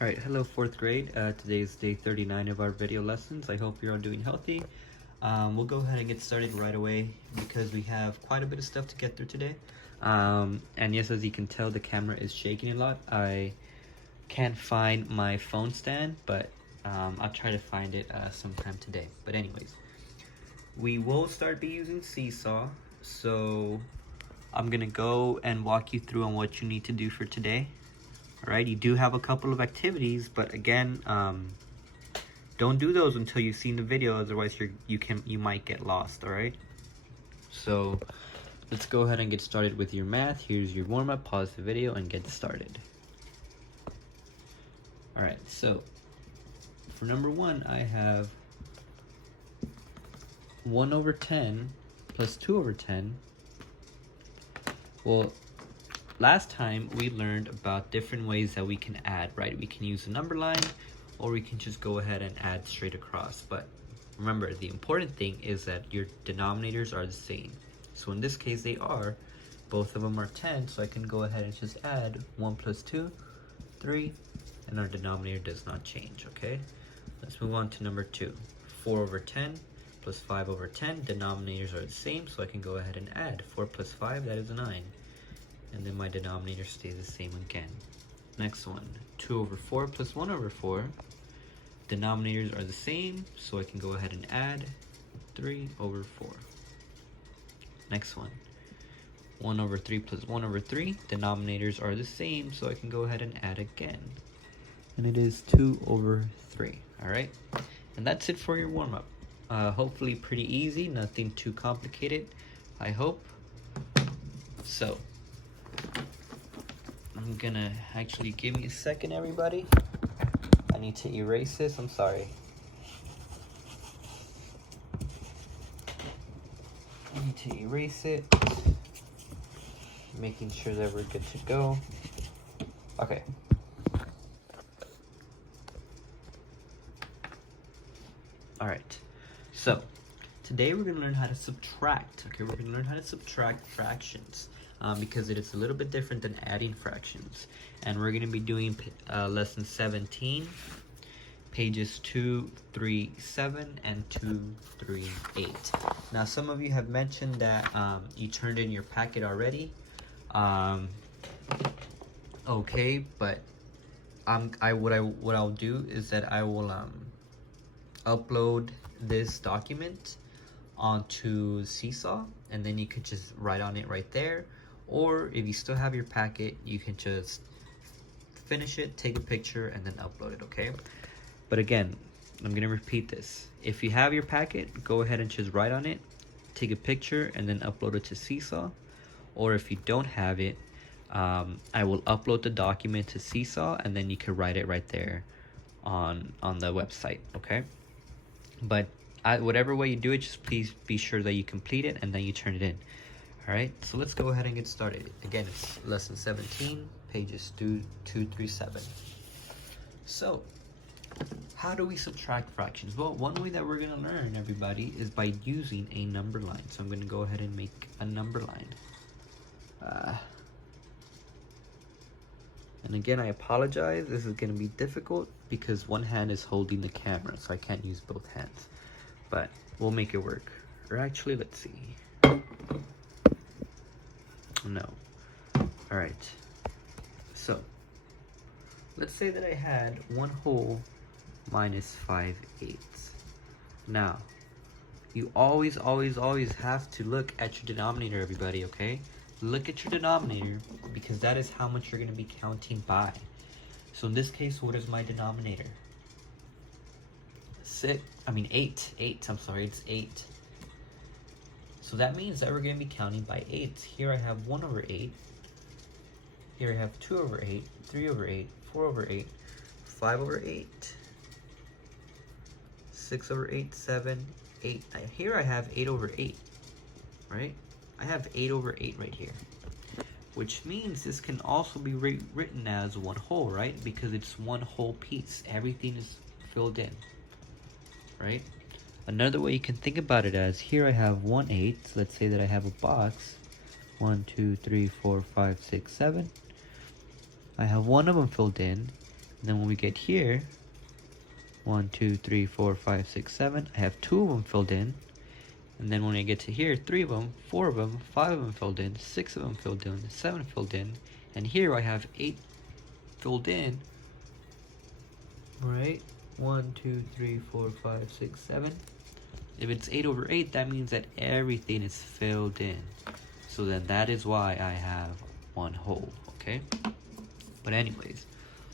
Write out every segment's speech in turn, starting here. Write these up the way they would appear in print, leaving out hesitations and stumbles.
Alright, hello 4th grade. Today is day 39 of our video lessons. I hope you're all doing healthy. We'll go ahead and get started right away because we have quite a bit of stuff to get through today. And yes, as you can tell, the camera is shaking a lot. I can't find my phone stand, but I'll try to find it sometime today. But anyways, we will start be using Seesaw. So I'm gonna go and walk you through on what you need to do for today. All right, you do have a couple of activities, but again, don't do those until you've seen the video. Otherwise, you might get lost. All right. So let's go ahead and get started with your math. Here's your warm up. Pause the video and get started. All right. So for number 1, I have 1/10 plus 2/10. Well, last time we learned about different ways that we can add, right? We can use a number line or we can just go ahead and add straight across. But remember, the important thing is that your denominators are the same. So in this case, they are. Both of them are 10, so I can go ahead and just add 1 plus 2, 3, and our denominator does not change, okay? Let's move on to number 2. 4/10 plus 5/10, denominators are the same, so I can go ahead and add 4 plus 5, that is 9. And then my denominator stays the same again. Next one, 2/4 plus 1/4. Denominators are the same, so I can go ahead and add 3/4. Next one, 1/3 plus 1/3. Denominators are the same, so I can go ahead and add again. And it is 2/3, all right? And that's it for your warm-up. Hopefully pretty easy, nothing too complicated, I hope. So, I'm gonna actually give me a second, everybody. I need to erase this. I'm sorry. I need to erase it. Making sure that we're good to go. Okay. All right. So, today we're gonna learn how to subtract. Okay, we're gonna learn how to subtract fractions. Because it is a little bit different than adding fractions. And we're going to be doing lesson 17, pages 237 and 238. Now, some of you have mentioned that you turned in your packet already. Okay, but what I'll do is that I will upload this document onto Seesaw, and then you could just write on it right there. Or if you still have your packet, you can just finish it, take a picture, and then upload it, okay? But again, I'm gonna repeat this. If you have your packet, go ahead and just write on it, take a picture, and then upload it to Seesaw. Or if you don't have it, I will upload the document to Seesaw, and then you can write it right there on the website, okay? But whatever way you do it, just please be sure that you complete it and then you turn it in. All right, so let's go ahead and get started. Again, it's lesson 17, pages 237. So, how do we subtract fractions? Well, one way that we're gonna learn, everybody, is by using a number line. So I'm gonna go ahead and make a number line. And again, I apologize. This is gonna be difficult because one hand is holding the camera, so I can't use both hands. But we'll make it work. Or actually, let's see. No. All right. So, let's say that I had 1 whole minus 5/8. Now, you always have to look at your denominator, everybody, okay? Look at your denominator because that is how much you're going to be counting by. So in this case, what is my denominator? 8. I'm sorry, it's 8. So that means that we're going to be counting by 8s. Here I have 1/8. Here I have 2/8, 3/8, 4/8, 5/8, 6/8, 7, 8. Here I have 8/8, right? I have 8/8 right here. Which means this can also be written as 1 whole, right? Because it's 1 whole piece. Everything is filled in, right? Another way you can think about it as, here I have 1/8. Let's say that I have a box. 1, 2, 3, 4, 5, 6, 7. I have one of them filled in. And then when we get here, 1, 2, 3, 4, 5, 6, 7, I have 2 of them filled in. And then when I get to here, 3 of them, 4 of them, 5 of them filled in, 6 of them filled in, 7 filled in, and here I have 8 filled in. Right? 1, 2, 3, 4, 5, 6, 7. If it's 8 over 8, that means that everything is filled in. So then that is why I have 1 whole, okay? But anyways,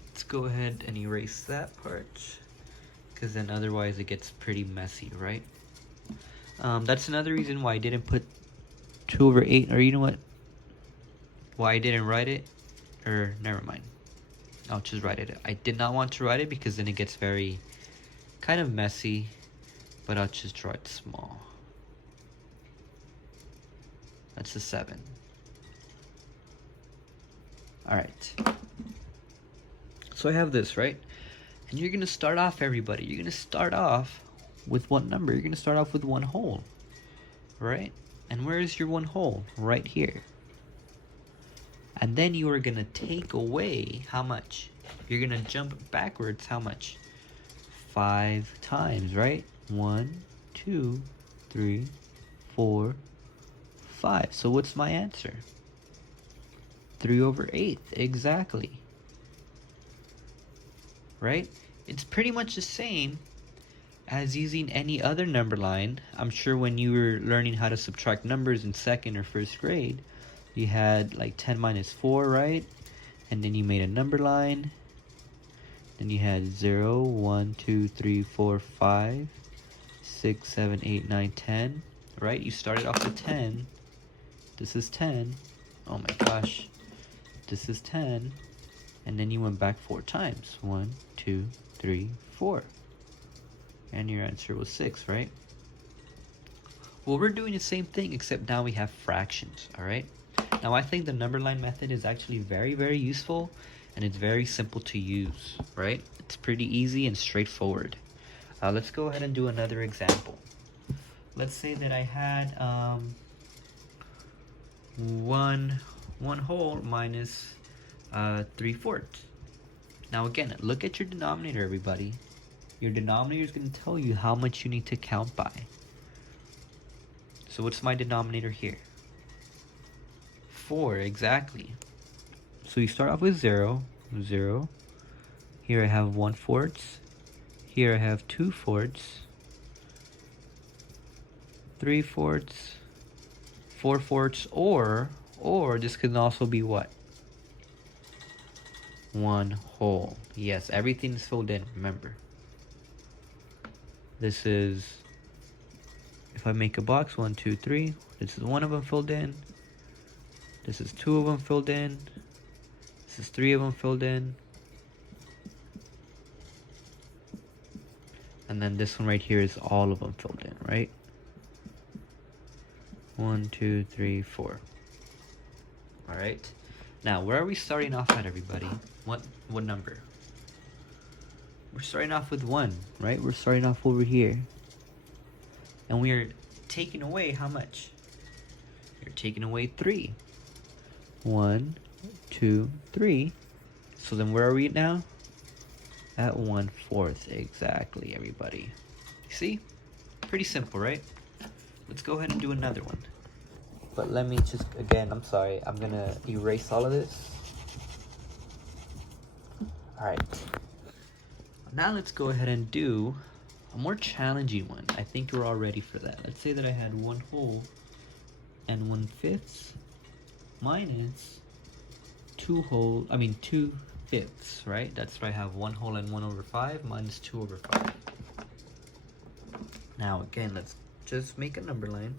let's go ahead and erase that part, because then otherwise it gets pretty messy, right? That's another reason why I didn't put 2 over 8, or you know what? Why I didn't write it, or never mind. I'll just write it. I did not want to write it because then it gets very kind of messy, but I'll just draw it small. That's a 7. Alright. So I have this, right? And you're going to start off, everybody. You're going to start off with what number? You're going to start off with 1 whole, right? And where is your 1 whole? Right here. And then you are going to take away how much? You're going to jump backwards how much? 5 times, right? 1, 2, 3, 4, 5. So what's my answer? 3 over 8, exactly. Right? It's pretty much the same as using any other number line. I'm sure when you were learning how to subtract numbers in 2nd or 1st grade, you had like 10 minus 4, right? And then you made a number line. Then you had 0, 1, 2, 3, 4, 5, 6, 7, 8, 9, 10, right? You started off with 10. This is 10. Oh my gosh. This is 10. And then you went back 4 times. 1, 2, 3, 4. And your answer was 6, right? Well, we're doing the same thing, except now we have fractions, all right? Now, I think the number line method is actually very, very useful, and it's very simple to use, right? It's pretty easy and straightforward. Let's go ahead and do another example. Let's say that I had 1 whole minus 3/4. Now again, look at your denominator, everybody. Your denominator is going to tell you how much you need to count by. So what's my denominator here? 4, exactly. So you start off with 0, 0. Here I have 1/4. Here I have 2/4. 3/4. 4/4, or this can also be what? 1 whole. Yes, everything is filled in, remember. This is, if I make a box, 1, 2, 3. This is 1 of them filled in. This is 2 of them filled in. This is 3 of them filled in. And then this one right here is all of them filled in, right? 1, 2, 3, 4. All right. Now, where are we starting off at, everybody? What number? We're starting off with 1, right? We're starting off over here. And we are taking away how much? You're taking away 3. 1, 2, 3. So then where are we now? At 1/4, exactly, everybody. See? Pretty simple, right? Let's go ahead and do another one. But let me just, again, I'm sorry, I'm gonna erase all of this. Alright. Now let's go ahead and do a more challenging one. I think you're all ready for that. Let's say that I had 1 whole and 1/5 minus 2 2/5, right? That's where I have 1 whole and 1/5 minus 2/5. Now again, let's just make a number line.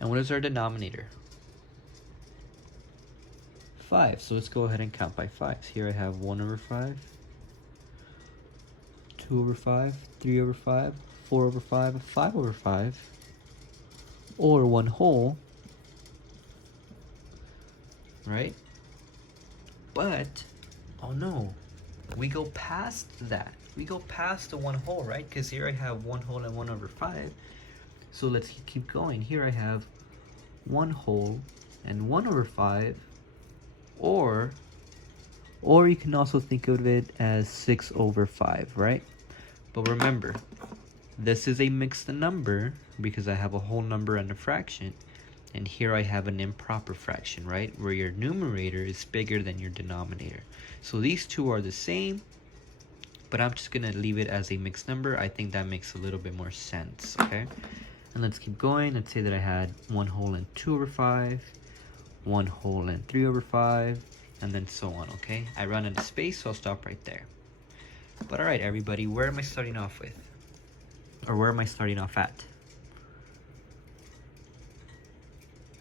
And what is our denominator? 5. So let's go ahead and count by 5s. Here I have 1/5, 2/5, 3/5, 4/5, 5/5, or 1 whole, right? But, oh no, we go past that. We go past the 1 whole, right? Because here I have 1 whole and 1/5. So let's keep going. Here I have 1 whole and 1 over 5, or you can also think of it as 6 over 5, right? But remember, this is a mixed number because I have a whole number and a fraction, and here I have an improper fraction, right? Where your numerator is bigger than your denominator. So these two are the same, but I'm just gonna leave it as a mixed number. I think that makes a little bit more sense, okay? And let's keep going. Let's say that I had 1 whole and 2 over 5, 1 whole and 3 over 5, and then so on, okay? I run out of space, so I'll stop right there. But all right, everybody, where am I starting off with? Or where am I starting off at?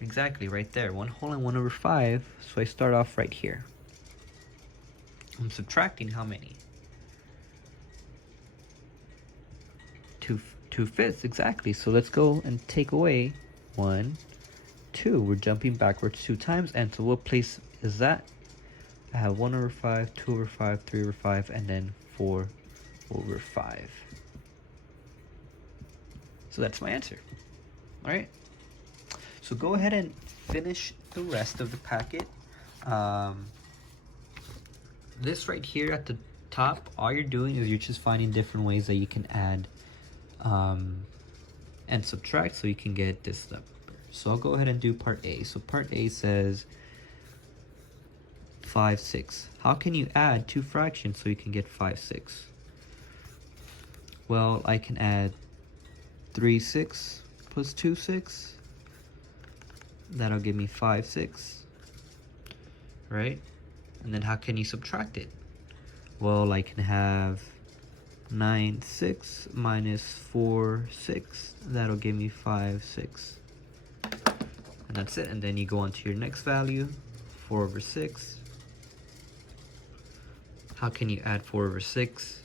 Exactly, right there. 1 whole and 1 over 5, so I start off right here. I'm subtracting how many? 2/5, exactly. So let's go and take away 1, 2. We're jumping backwards 2 times, and so what place is that? I have 1 over 5, 2 over 5, 3 over 5, and then 4 over 5. So that's my answer. All right. So go ahead and finish the rest of the packet. This right here at the top, all you're doing is you're just finding different ways that you can add and subtract so you can get this number. So I'll go ahead and do part A. So part A says 5, 6. How can you add 2 fractions so you can get 5, 6? Well, I can add 3, 6 plus 2, 6. That'll give me 5, 6, right? And then how can you subtract it? Well, I can have 9, 6 minus 4, 6. That'll give me 5, 6. And that's it. And then you go on to your next value, 4 over 6. How can you add 4 over 6?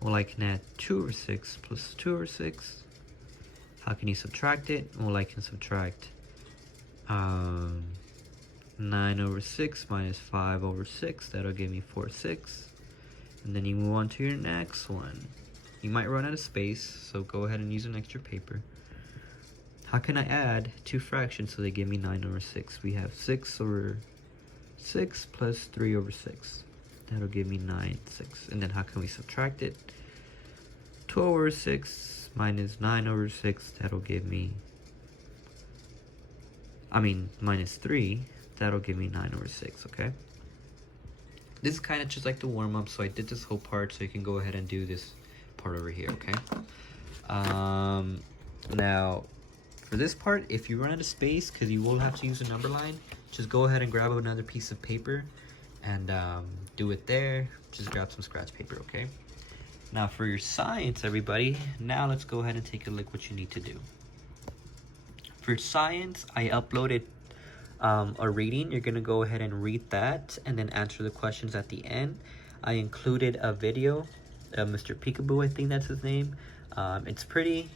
Well, I can add 2 over 6 plus 2 over 6. How can you subtract it? Well, I can subtract 9 over 6 minus 5 over 6. That'll give me 4, 6. And then you move on to your next one. You might run out of space, so go ahead and use an extra paper. How can I add 2 fractions so they give me 9 over 6? We have 6 over 6 plus 3 over 6. That'll give me 9, 6. And then how can we subtract it? 12 over 6 minus 9 over 6. That'll give me, minus 3. That'll give me 9 over 6, okay? This is kind of just like the warm-up, so I did this whole part so you can go ahead and do this part over here, okay? Now, for this part, if you run out of space, because you will have to use a number line, just go ahead and grab another piece of paper and do it there. Just grab some scratch paper, okay? Now for your science, everybody, now let's go ahead and take a look what you need to do. For science, I uploaded a reading. You're gonna go ahead and read that and then answer the questions at the end. I included a video, Mr. Peekaboo, I think that's his name. It's pretty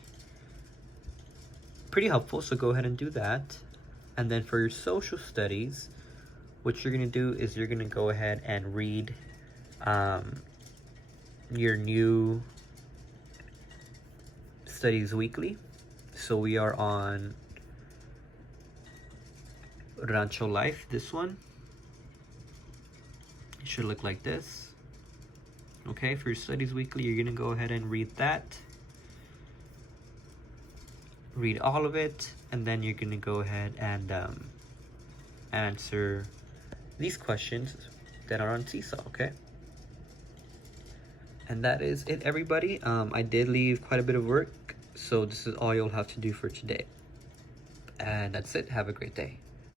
helpful, so go ahead and do that. And then for your social studies, what you're gonna do is you're gonna go ahead and read your new studies weekly. So we are on Rancho Life, this one. It should look like this. Okay, for your studies weekly, you're gonna go ahead and read that. Read all of it, and then you're gonna go ahead and answer these questions that are on Seesaw, okay? And that is it, everybody. I did leave quite a bit of work, so this is all you'll have to do for today. And that's it. Have a great day.